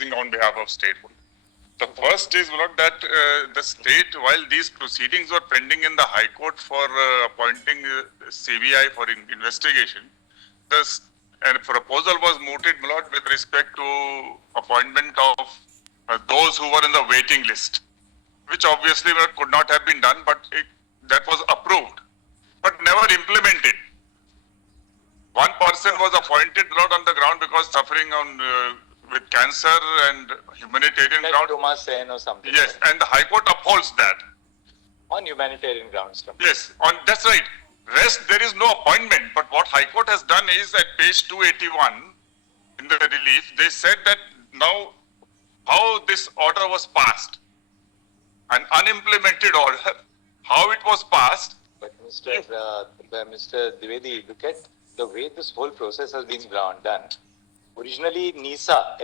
raising on behalf of state. The first is that the state, while these proceedings were pending in the High Court for appointing CBI for investigation, a proposal was mooted with respect to appointment of those who were in the waiting list, which obviously could not have been done, but that was approved, but never implemented. One person was appointed not on the ground because suffering with cancer and humanitarian like grounds. Thomas Sen or something. Yes, and the High Court upholds that. On humanitarian grounds. Yes, that's right. Rest, there is no appointment. But what High Court has done is at page 281 in the relief, they said that now how this order was passed, an unimplemented order, how it was passed. But Mr. Dwivedi, look at the way this whole process has been done. Originally, NYSA,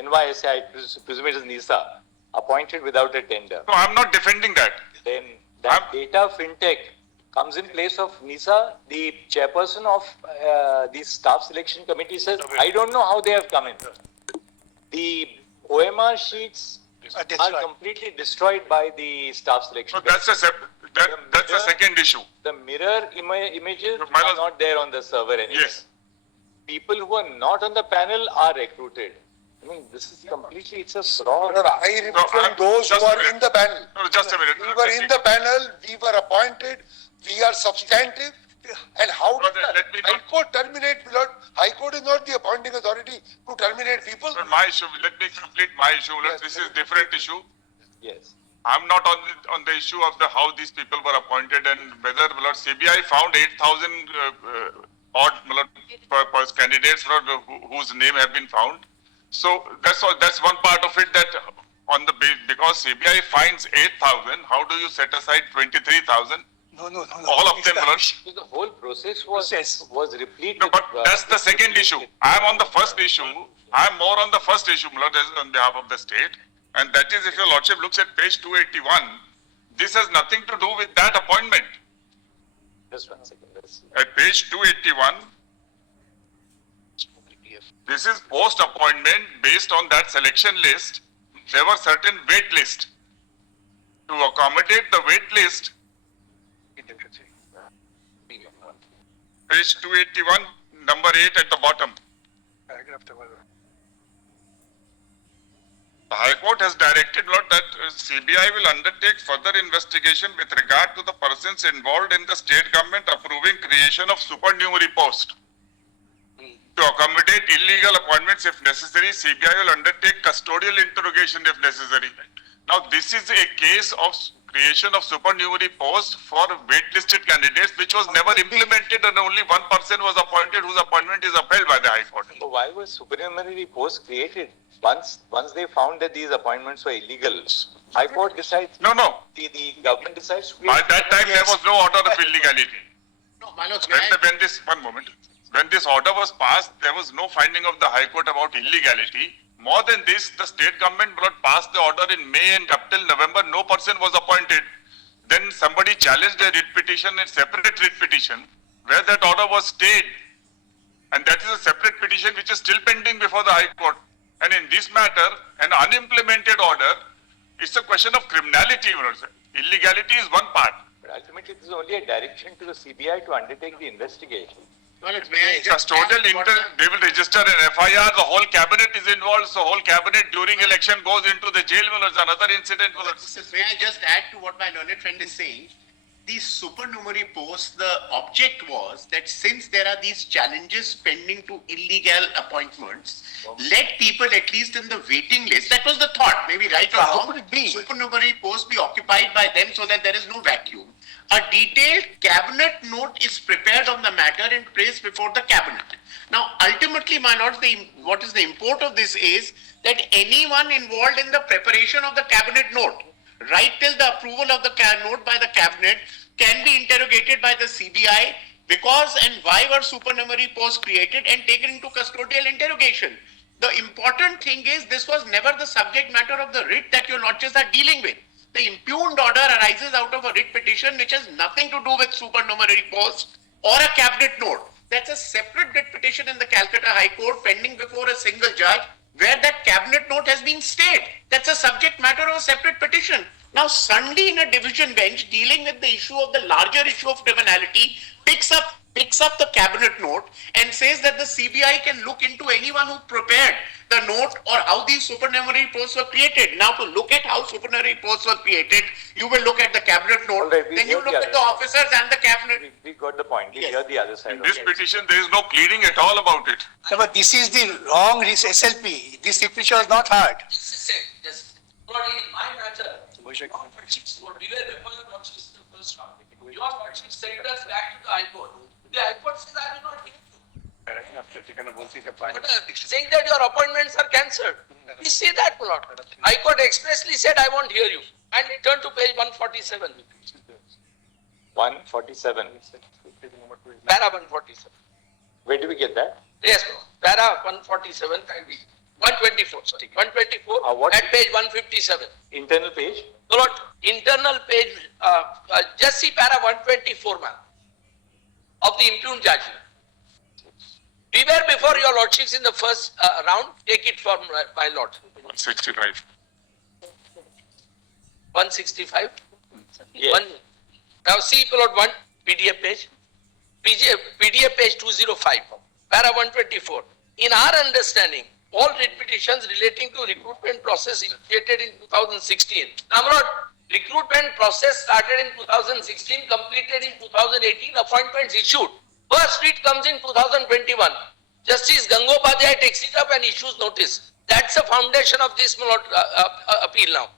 I presume it is NISA, appointed without a tender. No, I'm not defending that. Then that data fintech comes in place of NISA. The chairperson of the staff selection committee says, I don't know how they have come in. The OMR sheets are completely destroyed by the staff selection committee. That's a second issue. The mirror images are not there on the server anymore. Yes. People who are not on the panel are recruited. I mean, this is completely, it's a fraud. No, I represent those who are in the panel. No, just a minute. We were in the panel, we were appointed, we are substantive. And how did the High Court terminate? High Court is not the appointing authority to terminate people. My issue, let me complete my issue. Yes, this is different issue. Yes. I'm not on the issue of how these people were appointed and whether CBI found 8,000 odd candidates whose name have been found. So that's one part of it, that because CBI finds 8,000, how do you set aside 23,000? No. All of them. So the whole process was replete. No, but that's the second issue. I'm on the first issue. I'm more on the first issue, on behalf of the state. And that is, if your Lordship looks at page 281, this has nothing to do with that appointment. Just 1 second. At page 281, this is post-appointment based on that selection list. There were certain wait lists. To accommodate the wait list, page 281, number 8 at the bottom. The High Court has directed that CBI will undertake further investigation with regard to the persons involved in the state government approving creation of supernumerary post. To accommodate illegal appointments if necessary, CBI will undertake custodial interrogation if necessary. Now, this is a case of creation of supernumerary post for waitlisted candidates, which was never implemented, and only one person was appointed whose appointment is upheld by the High Court. So why was supernumerary post created? Once they found that these appointments were illegal, High Court decides. No. The government decides to. By that time, there was no order of illegality. No, my lord. When this order was passed, there was no finding of the High Court about illegality. More than this, the state government passed the order in May, and up till November, no person was appointed. Then somebody challenged a writ petition, a separate writ petition, where that order was stayed. And that is a separate petition which is still pending before the High Court. And in this matter, an unimplemented order, it's a question of criminality. Illegality is one part. But ultimately, this is only a direction to the CBI to undertake the investigation. Well, they will register an FIR, the whole cabinet is involved, so whole cabinet during election goes into the jail. Another incident. May I just add to what my learned friend is saying? The supernumerary post, the object was that since there are these challenges pending to illegal appointments, let people at least in the waiting list, that was the thought, maybe right or wrong, supernumerary post be occupied by them so that there is no vacuum. A detailed cabinet note is prepared on the matter and placed before the cabinet. Now, ultimately, my lords, what is the import of this is that anyone involved in the preparation of the cabinet note, right till the approval of the note by the cabinet, can be interrogated by the CBI because and why were supernumerary posts created and taken into custodial interrogation. The important thing is this was never the subject matter of the writ that your lordships are dealing with. The impugned order arises out of a writ petition which has nothing to do with supernumerary posts or a cabinet note. That's a separate writ petition in the Calcutta High Court pending before a single judge, where that cabinet note has been stayed. That's a subject matter of a separate petition. Now suddenly in a division bench dealing with the issue of the larger issue of criminality picks up the cabinet note and says that the CBI can look into anyone who prepared the note or how these supernumerary posts were created. Now to look at how supernumerary posts were created, you will look at the cabinet note, All right, we then you heard look the at the other officers and the cabinet. We got the point. We Yes. hear the other side In of this it. petition, there is no pleading at all about it. No, but this is the wrong SLP. This petition was not heard. This is it, just, not in my matter. Your factions were bigger before your factions in the first round. Your factions sent us back to the High Court. The High Court says I will not hear you. But saying that your appointments are cancelled. We say that, my lord. High Court expressly said I won't hear you. And we turn to page 147. 147. Para 147. Where do we get that? Yes, no. Para 147 can be 124, sorry. 124 what? at page 157. Internal page? So Lord, internal page, just see para 124, ma'am, of the impugned judgment. Beware before your lordships in the first round, take it from my lord. 165. 165. Yes. Now see, Lord, one PDF page. PDF page 205, para 124. In our understanding, all writ petitions relating to recruitment process initiated in 2016. Now, my lord, recruitment process started in 2016, completed in 2018, appointments issued. First writ comes in 2021. Justice Gangopadhyay takes it up and issues notice. That's the foundation of this, my lord, appeal now.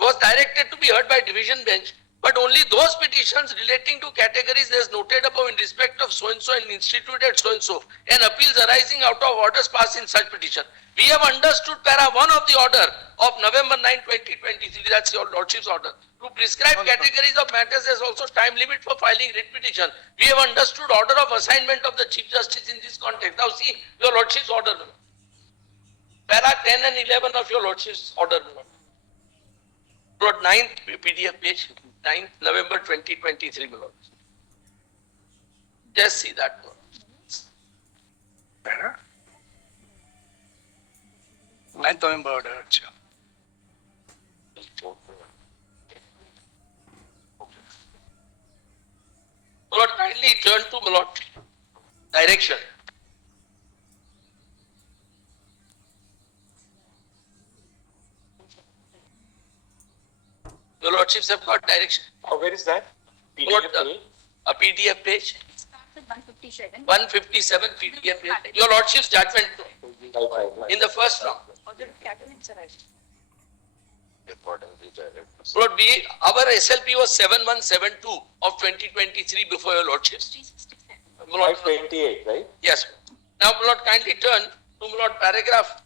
Was directed to be heard by division bench, but only those petitions relating to categories as noted above in respect of so-and-so and instituted so-and-so, and appeals arising out of orders passed in such petition. We have understood para 1 of the order of November 9, 2023, that's your lordship's order, to prescribe categories of matters as also time limit for filing writ petition. We have understood order of assignment of the Chief Justice in this context. Now see your lordship's order. Para 10 and 11 of your lordship's order. Lord, 9th PDF page, 9th November 2023, my lord. Just see that, Lord. 9th November order. अच्छा. My lord, kindly turn to my lord. Direction. Your lordships have got direction. Where is that? Lord, PDF page? a PDF page, Starts at 157. 157 PDF page. Your lordship's judgment Right. in the first round. Order of cabinets arrived. Lord, our SLP was 7172 of 2023 before your lordships. 367. My lord, 528, right? yes. Now, my lord, kindly turn to my lord paragraph